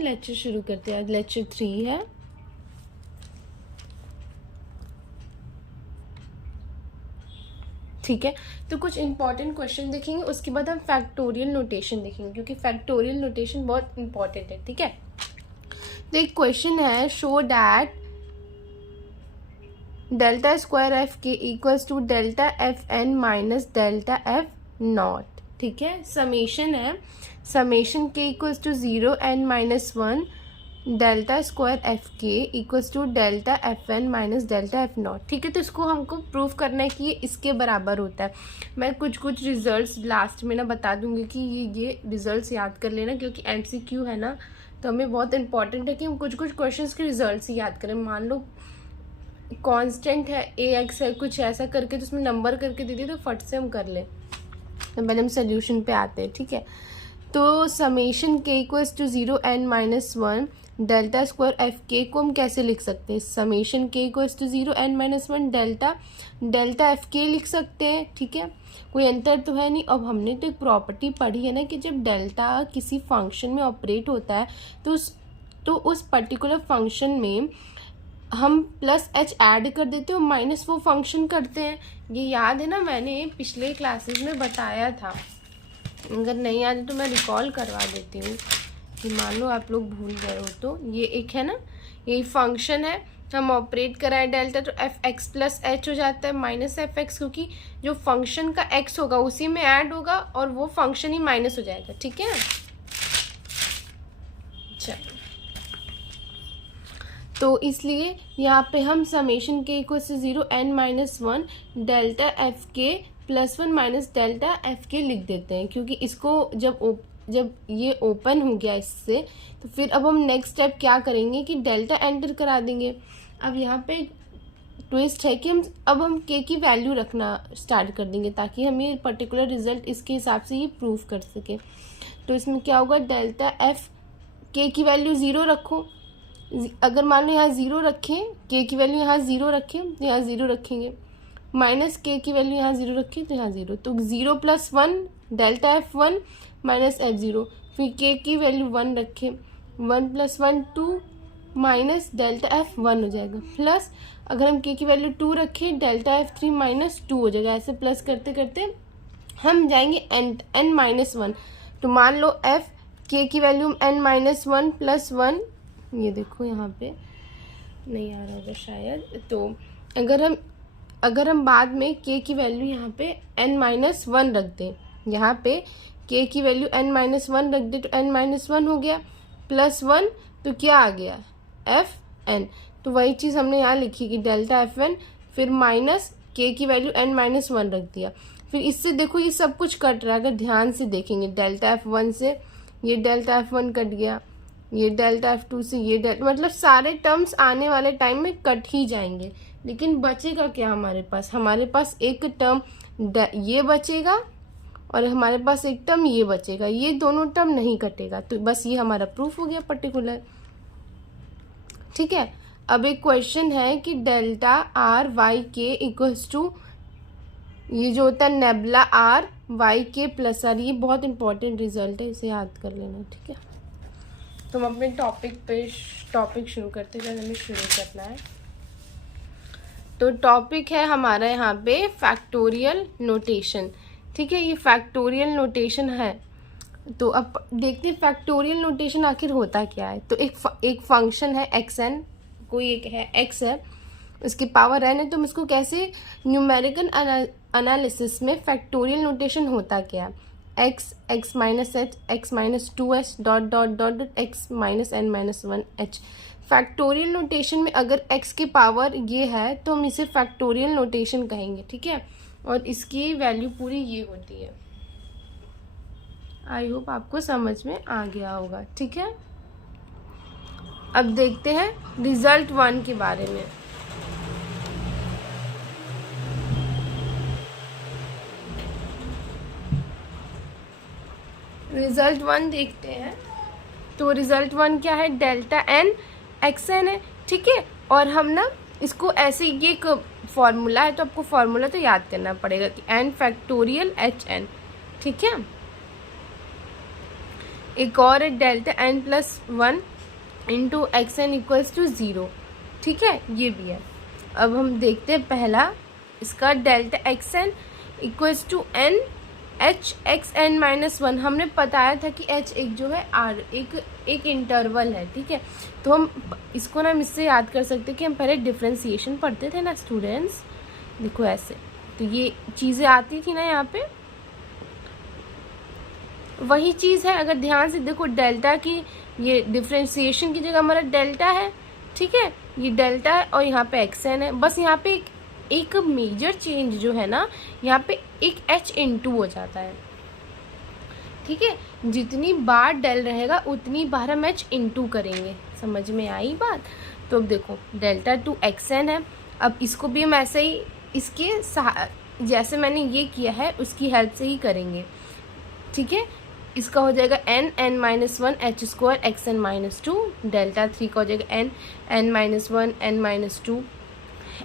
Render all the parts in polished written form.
Lecture शुरू करते हैं। लेक्चर 3 है। ठीक है, तो कुछ इंपॉर्टेंट क्वेश्चन देखेंगे, उसके बाद हम फैक्टोरियल नोटेशन देखेंगे, क्योंकि फैक्टोरियल नोटेशन बहुत इंपॉर्टेंट है। ठीक है, तो एक क्वेश्चन है, show that delta square F K equals to delta F N minus delta F naught. ठीक है, समेशन है, समेशन के equals to 0 n minus 1 delta square F K equals to delta F N minus delta F naught. ठीक है, तो इसको हमको prove करना है कि ये इसके बराबर होता है। मैं कुछ रिजल्ट्स लास्ट में ना बता दूंगी कि ये रिजल्ट्स याद कर लेना, क्योंकि MCQ है ना, तो हमें बहुत इंपॉर्टेंट है कि हम कुछ क्वेश्चंस के रिजल्ट्स याद करें। मान लो कांस्टेंट है AX है, कुछ ऐसा करके तो उसमें नंबर करके दे दिए तो फट से हम कर लें। तो पहले हम सोल्यूशन पे आते हैं। ठीक है, तो समेशन के equals to 0 n minus 1 delta square F k को हम कैसे लिख सकते हैं? समेशन के equals to 0 n minus 1 delta F k लिख सकते हैं। ठीक है, कोई अंतर तो है नहीं। अब हमने तो एक प्रॉपर्टी पढ़ी है ना कि जब डेल्टा किसी फंक्शन में ऑपरेट होता है तो उस पर्टिकुलर फंक्शन में हम प्लस h ऐड कर देते हैं और माइनस वो फंक्शन करते हैं। ये याद है ना, मैंने पिछले क्लासेस में बताया था। अगर नहीं याद है तो मैं रिकॉल करवा देती हूँ कि मान लो आप लोग भूल गए हो। तो ये एक है ना, ये फंक्शन है, हम ऑपरेट कराए डेल्टा तो एफ एक्स प्लस एच हो जाता है माइनस एफ एक्स, क्योंकि जो फंक्शन का एक्स होगा उसी में ऐड होगा और वो फंक्शन ही माइनस हो जाएगा। ठीक है, चलो, तो इसलिए यहाँ पे हम समेशन के इक्वल से 0 n माइनस 1 डेल्टा एफ के plus 1 minus delta F k लिख देते हैं, क्योंकि इसको जब ये ओपन हो गया इससे, तो फिर अब हम नेक्स्ट स्टेप क्या करेंगे कि डेल्टा एंटर करा देंगे। अब यहाँ पे ट्विस्ट है कि हम के की वैल्यू रखना स्टार्ट कर देंगे, ताकि हम ये पर्टिकुलर रिजल्ट इसके हिसाब से ये प्रूव कर सके। तो इसमें क्या होगा, डेल्टा एफ के की वैल्यू 0 रखो। अगर मान लो यहाँ 0 रखें, के की वैल्यू यहाँ 0 रखें तो यहाँ 0 रखेंगे, माइनस के की वैल्यू यहाँ 0 रखें तो यहाँ 0, तो 0 plus 1 delta F 1 minus F 0, फिर के की वैल्यू 1 रखें, 1 प्लस 1 2 माइनस डेल्टा एफ 1 हो जाएगा, प्लस अगर हम के की वैल्यू 2 रखें डेल्टा एफ 3 माइनस 2 हो जाएगा। ऐसे प्लस करते करते हम जाएंगे n माइनस 1। तो मान लो एफ के की वैल्यू n माइनस 1 प्लस 1, ये देखो यहाँ पे नहीं आ रहा होगा शायद। तो अगर हम बाद में k की वैल्यू यहाँ पे n माइनस 1 रख दें, यहाँ पे k की वैल्यू n माइनस 1 रख दे तो n माइनस 1 हो गया, प्लस 1 तो क्या आ गया एफ एन। तो वही चीज़ हमने यहाँ लिखी कि डेल्टा एफ एन, फिर माइनस k की वैल्यू n माइनस 1 रख दिया। फिर इससे देखो ये सब कुछ कट रहा है, अगर ध्यान से देखेंगे डेल्टा एफ 1 से ये डेल्टा एफ 1 कट गया, ये डेल्टा एफ 2 से ये मतलब सारे टर्म्स आने वाले टाइम में कट ही जाएंगे। लेकिन बचेगा क्या हमारे पास एक टर्म ये बचेगा और हमारे पास एक टर्म ये बचेगा, ये दोनों टर्म नहीं कटेगा। तो बस ये हमारा प्रूफ हो गया पर्टिकुलर। ठीक है, अब एक क्वेश्चन है कि डेल्टा आर वाई के इक्वल्स टू, ये जो होता है नेबुला आर वाई के प्लस आर, ये बहुत इंपॉर्टेंट रिजल्ट है, इसे याद कर लेना। ठीक है, तो हम अपने टॉपिक शुरू करते हैं, हमें शुरू करना है। तो टॉपिक है हमारा यहाँ पे फैक्टोरियल नोटेशन। ठीक है, ये फैक्टोरियल नोटेशन है। तो अब देखते हैं फैक्टोरियल नोटेशन आखिर होता क्या है। तो एक फंक्शन है xn, कोई एक है x है, उसकी पावर n है, तो हम इसको कैसे न्यूमेरिकल एनालिसिस में फैक्टोरियल नोटेशन होता क्या है, x माइनस एच x माइनस 2h dot dot dot dot x minus n minus 1h। Factorial notation में अगर x की पावर ये है तो हम इसे फैक्टोरियल नोटेशन कहेंगे। ठीक है, और इसकी वैल्यू पूरी ये होती है। आई होप आपको समझ में आ गया होगा। ठीक है, अब देखते हैं रिजल्ट 1 के बारे में। रिजल्ट 1 देखते हैं। तो रिजल्ट 1 क्या है, डेल्टा एन एक्स एन है। ठीक है, और हम ना इसको ऐसे, ये एक फॉर्मूला है तो आपको फॉर्मूला तो याद करना पड़ेगा कि n फैक्टोरियल एच एन। ठीक है, एक और है delta N plus 1 into X N equals to 0, ठीक है, ये भी है। अब हम देखते हैं पहला, इसका delta X N equals to N H X N minus 1। हमने बताया था कि एच एक जो है आर एक इंटरवल है, ठीक है। तो हम इसको ना इससे याद कर सकते हैं कि हम पहले डिफ्रेंसिएशन पढ़ते थे ना स्टूडेंट्स, देखो ऐसे, तो ये चीज़ें आती थी ना यहाँ पे, वही चीज़ है। अगर ध्यान से देखो डेल्टा की, ये डिफ्रेंसिएशन की जगह हमारा डेल्टा है, ठीक है, ये डेल्टा है और यहाँ पे एक्स एन है। बस यहाँ पे एक मेजर चेंज जो है ना, यहाँ पे एक एच इंटू हो जाता है, ठीक है। जितनी बार डेल रहेगा उतनी बार हम एच इंटू करेंगे, समझ में आई बात। तो अब देखो डेल्टा टू एक्स एन है, अब इसको भी हम ऐसे ही इसके जैसे मैंने ये किया है उसकी हेल्प से ही करेंगे, ठीक है। इसका हो जाएगा N N minus 1 H square X N minus 2, delta 3 का हो जाएगा N N minus 1 N minus 2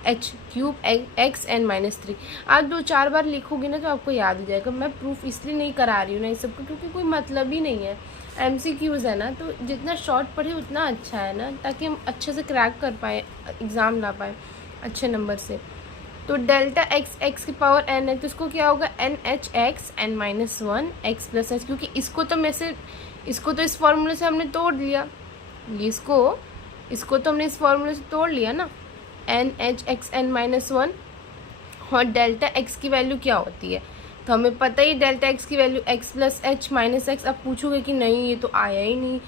H cube X N minus 3। आज 2-4 बार लिखोगे ना तो आपको याद हो जाएगा। मैं प्रूफ इसलिए नहीं करा रही हूँ ना इस सबको, क्योंकि कोई मतलब ही नहीं है, MCQs है ना, तो जितना शॉर्ट पढ़े उतना अच्छा है ना, ताकि हम अच्छे से क्रैक कर पाए, एग्ज़ाम ला पाए अच्छे नंबर से। तो डेल्टा एक्स एक्स की पावर एन है, तो इसको क्या होगा N H X N minus 1 X plus H, क्योंकि इसको तो इस फॉर्मूले से हमने तोड़ लिया, इसको तो हमने इस फॉर्मूले से तोड़ लिया ना, N H X N minus 1। और डेल्टा एक्स की वैल्यू क्या होती है, तो हमें पता ही डेल्टा एक्स की value x plus H minus x. अब पूछोगे कि नहीं ये तो आया ही नहीं,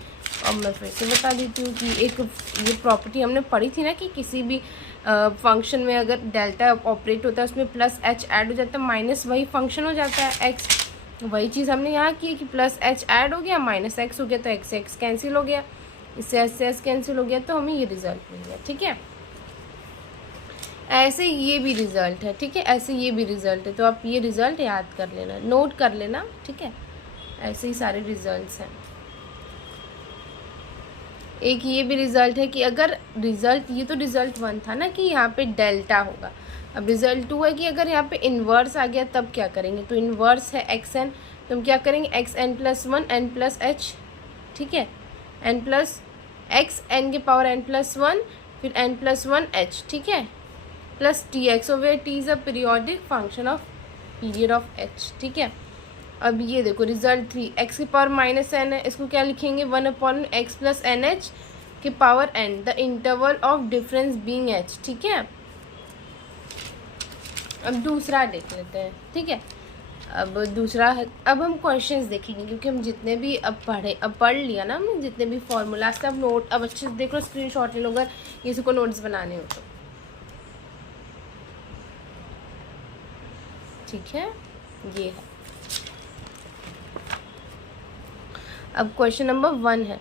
अब मैं फिर से बता देती हूँ कि एक ये प्रॉपर्टी हमने पढ़ी थी ना कि किसी भी फंक्शन में अगर डेल्टा ऑपरेट होता है उसमें प्लस एच ऐड हो जाता है, माइनस वही फंक्शन हो जाता है एक्स। वही चीज़ हमने यहाँ की कि प्लस एच ऐड हो गया, माइनस एक्स हो गया, तो एक्स एक्स कैंसिल हो गया, इससे एस से एस कैंसिल हो गया, तो हमें ये रिजल्ट मिल गया, ठीक है। ऐसे ये भी रिजल्ट है, ठीक है, ऐसे ये भी रिजल्ट है, तो आप ये रिजल्ट याद कर लेना, नोट कर लेना, ठीक है। ऐसे ही सारे रिजल्ट्स हैं। एक ये भी रिजल्ट है कि अगर रिजल्ट, ये तो रिजल्ट 1 था ना कि यहाँ पे डेल्टा होगा, अब रिजल्ट 2 है कि अगर यहाँ पे इन्वर्स आ गया तब क्या करेंगे। तो इन्वर्स है एक्स एन, तो हम क्या करेंगे X N plus 1 N plus H, ठीक है, एन प्लस एक्स एन के पावर एन प्लस 1 फिर एन प्लस 1 एच, ठीक है, plus T X, over T is a periodic function of period of H, ठीक है। अब ये देखो रिजल्ट 3 एक्स की पावर माइनस एन है, इसको क्या लिखेंगे 1/x प्लस एन एच के power N, the interval of difference being H, ठीक है। अब दूसरा देख लेते हैं, ठीक है। अब दूसरा, अब हम क्वेश्चंस देखेंगे क्योंकि हम जितने भी अब पढ़ लिया ना हमने जितने भी फॉर्मूलाज थे, अब नोट, अब अच्छे से देख लो, स्क्रीनशॉट ले लो अगर किसी को नोट्स बनाने हो तो, ठीक है। ये है, अब क्वेश्चन नंबर 1 है।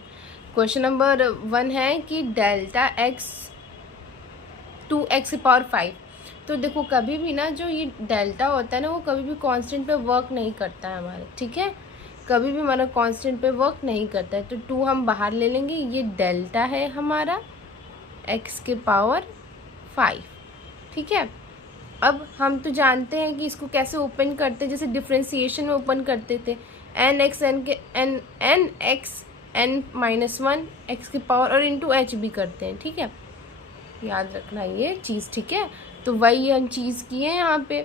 क्वेश्चन नंबर 1 है कि डेल्टा एक्स 2x की पावर 5। तो देखो कभी भी ना जो ये डेल्टा होता है ना वो कभी भी कांस्टेंट पे वर्क नहीं करता है हमारे, ठीक है, कभी भी हमारा कांस्टेंट पे वर्क नहीं करता है। तो 2 हम बाहर ले लेंगे, ये डेल्टा है हमारा x के पावर 5, ठीक है। अब हम तो जानते हैं कि इसको कैसे ओपन करते हैं, जैसे डिफ्रेंसिएशन में ओपन करते थे, एन एक्स एन के N X N minus 1 X की पावर और इंटू एच भी करते हैं, ठीक है, याद रखना ये चीज़, ठीक है। तो वही हम चीज़ की है यहाँ पे,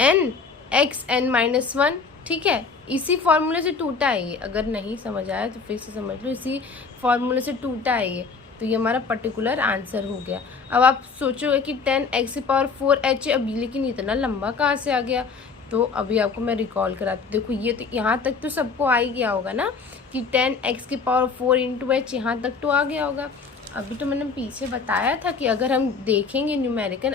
एन एक्स एन माइनस 1, ठीक है, इसी फॉर्मूले से टूटा है ये, अगर नहीं समझ आया तो फिर से समझ लो, इसी फॉर्मूले से टूटा है ये, तो ये हमारा पर्टिकुलर आंसर हो गया। अब आप सोचोगे कि 10x की पावर 4h है, अब लेकिन इतना लंबा कहाँ से आ गया, तो अभी आपको मैं रिकॉल कराती हूँ। देखो ये तो यहाँ तक तो सबको आ ही गया होगा ना कि 10x की पावर 4 इंटू एच, यहाँ तक तो आ गया होगा। अभी तो मैंने पीछे बताया था कि अगर हम देखेंगे न्यूमेरिकल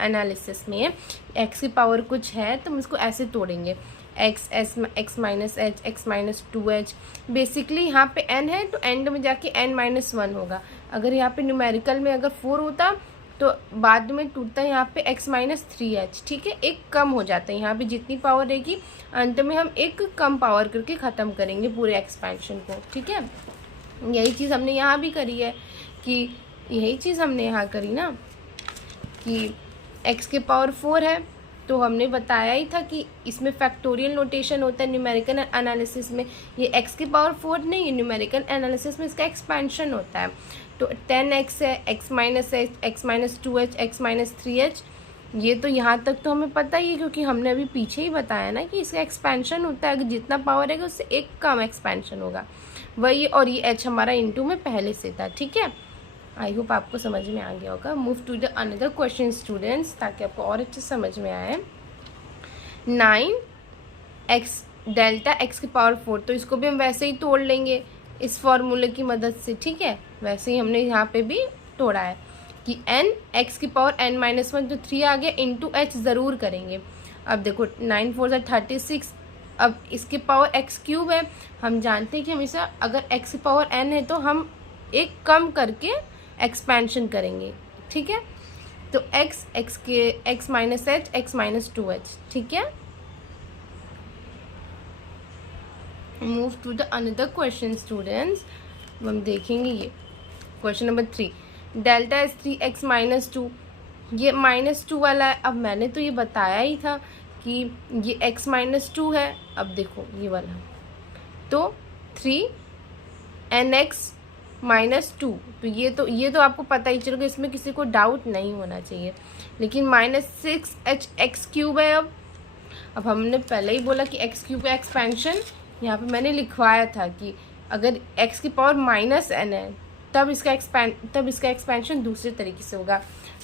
एनालिसिस में x की पावर कुछ है तो हम इसको ऐसे तोड़ेंगे, x minus H, x minus 2h। Basically यहाँ पे n है तो एंड में जाके n-1 होगा। अगर यहाँ पे न्यूमेरिकल में अगर 4 होता तो बाद में टूटता है यहाँ पे x-3h, ठीक है, एक कम हो जाता है। यहाँ पे जितनी पावर रहेगी अंत में हम एक कम पावर करके ख़त्म करेंगे पूरे एक्सपेंशन को, ठीक है। यही चीज़ हमने यहाँ भी करी है कि यही चीज़ हमने यहाँ करी ना कि x के पावर 4 है तो हमने बताया ही था कि इसमें फैक्टोरियल नोटेशन होता है न्यूमेरिकल एनालिसिस में। ये x की पावर 4 नहीं है, न्यूमेरिकल एनालिसिस में इसका एक्सपेंशन होता है। तो 10x है, x माइनस h, x माइनस 2h, x माइनस 3h, ये तो यहाँ तक तो हमें पता ही है क्योंकि हमने अभी पीछे ही बताया ना कि इसका एक्सपेंशन होता है, अगर जितना पावर है उससे एक कम एक्सपेंशन होगा वही, और ये h हमारा इनटू में पहले से था। ठीक है, आई होप आपको समझ में आ गया होगा। Move to the another question students, ताकि आपको और अच्छे समझ में आए। 9x डेल्टा x की पावर 4, तो इसको भी हम वैसे ही तोड़ लेंगे इस फॉर्मूले की मदद से। ठीक है, वैसे ही हमने यहाँ पे भी तोड़ा है कि n x की पावर n माइनस 1, तो 3 आ गया, इंटू h ज़रूर करेंगे। अब देखो 9 4 36, अब इसके पावर x क्यूब है, हम जानते हैं कि हमेशा अगर x की पावर n है तो हम एक कम करके एक्सपेंशन करेंगे। ठीक है, तो x माइनस h, x माइनस 2h। ठीक है, move to the another question students, हम देखेंगे ये question number 3। Delta is 3x minus 2, ये माइनस 2 वाला है। अब मैंने तो ये बताया ही था कि ये x माइनस 2 है। अब देखो ये वाला, तो 3nx माइनस 2, तो ये तो आपको पता ही चलेगा, इसमें किसी को डाउट नहीं होना चाहिए। लेकिन माइनस 6h x क्यूब है। अब हमने पहले ही बोला कि x क्यूब का एक्सपेंशन यहाँ पे मैंने लिखवाया था कि अगर x की पावर माइनस n है तब इसका एक्सपेंशन दूसरे तरीके से होगा,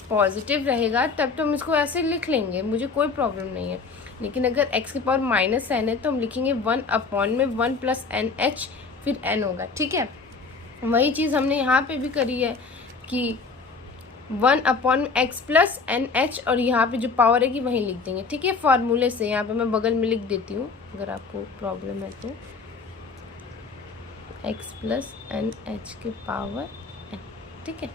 पॉजिटिव रहेगा तब तो हम इसको ऐसे लिख लेंगे, मुझे कोई प्रॉब्लम नहीं है। लेकिन अगर x की पावर माइनस n है तो हम लिखेंगे 1/1 प्लस एन एच, फिर n होगा। ठीक है, वही चीज़ हमने यहाँ पे भी करी है कि 1/x प्लस एन एच, और यहाँ पे जो पावर है कि वहीं लिख देंगे। ठीक है, फॉर्मूले से यहाँ पे मैं बगल में लिख देती हूँ अगर आपको प्रॉब्लम है तो, x प्लस एन एच के पावर n। ठीक है,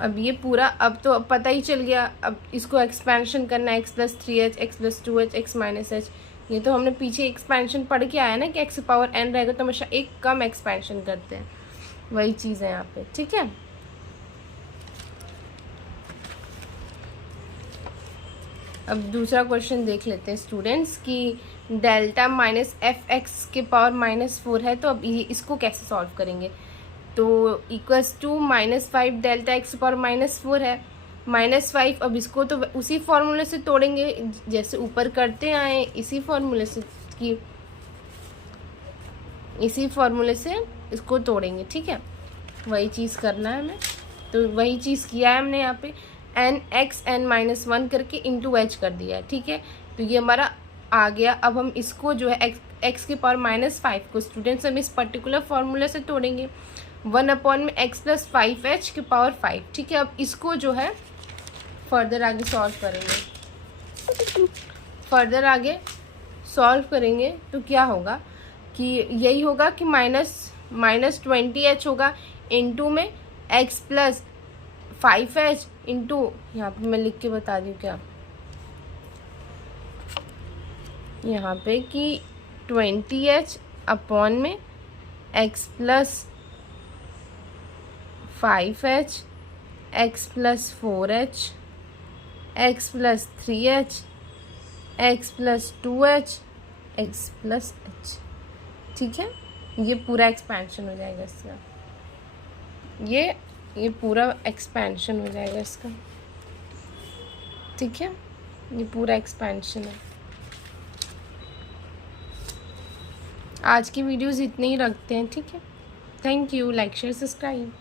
अब ये पूरा अब तो अब पता ही चल गया। अब इसको एक्सपेंशन करना है, x plus 3h, x plus 2h, x माइनस h। ये तो हमने पीछे एक्सपेंशन पढ़ के आया ना कि x पावर n रहेगा तो हमेशा एक कम एक्सपेंशन करते हैं, वही चीज़ है यहाँ पे। ठीक है, अब दूसरा क्वेश्चन देख लेते हैं स्टूडेंट्स कि डेल्टा माइनस एफ एक्स के पावर माइनस 4 है, तो अब ये इसको कैसे सॉल्व करेंगे। तो equals to -5 delta X power -4 है, -5। अब इसको तो उसी फॉर्मूले से तोड़ेंगे जैसे ऊपर करते आए, इसी फॉर्मूले से इसको तोड़ेंगे। ठीक है, वही चीज़ करना है हमें, तो वही चीज़ किया है हमने यहाँ पे, n(x) n-1 करके इंटू h कर दिया है। ठीक है, तो ये हमारा आ गया। अब हम इसको जो है x के पावर -5 को स्टूडेंट्स हम इस पर्टिकुलर फॉर्मूले से तोड़ेंगे, 1/x प्लस 5h के पावर 5। ठीक है, अब इसको जो है फर्दर आगे सॉल्व करेंगे तो क्या होगा कि यही होगा कि -20h होगा, इंटू में x प्लस 5h इंटू, यहाँ पे मैं लिख के बता दूँ क्या, यहाँ पे कि 20h अपॉन में x plus 5h, x plus 4h, x plus 3h, x plus 2h, x plus h। ठीक है, ये पूरा एक्सपेंशन हो जाएगा इसका, ये पूरा एक्सपेंशन हो जाएगा इसका। ठीक है, ये पूरा एक्सपेंशन है। आज की वीडियोस इतने ही रखते हैं। ठीक है, thank you, like share subscribe.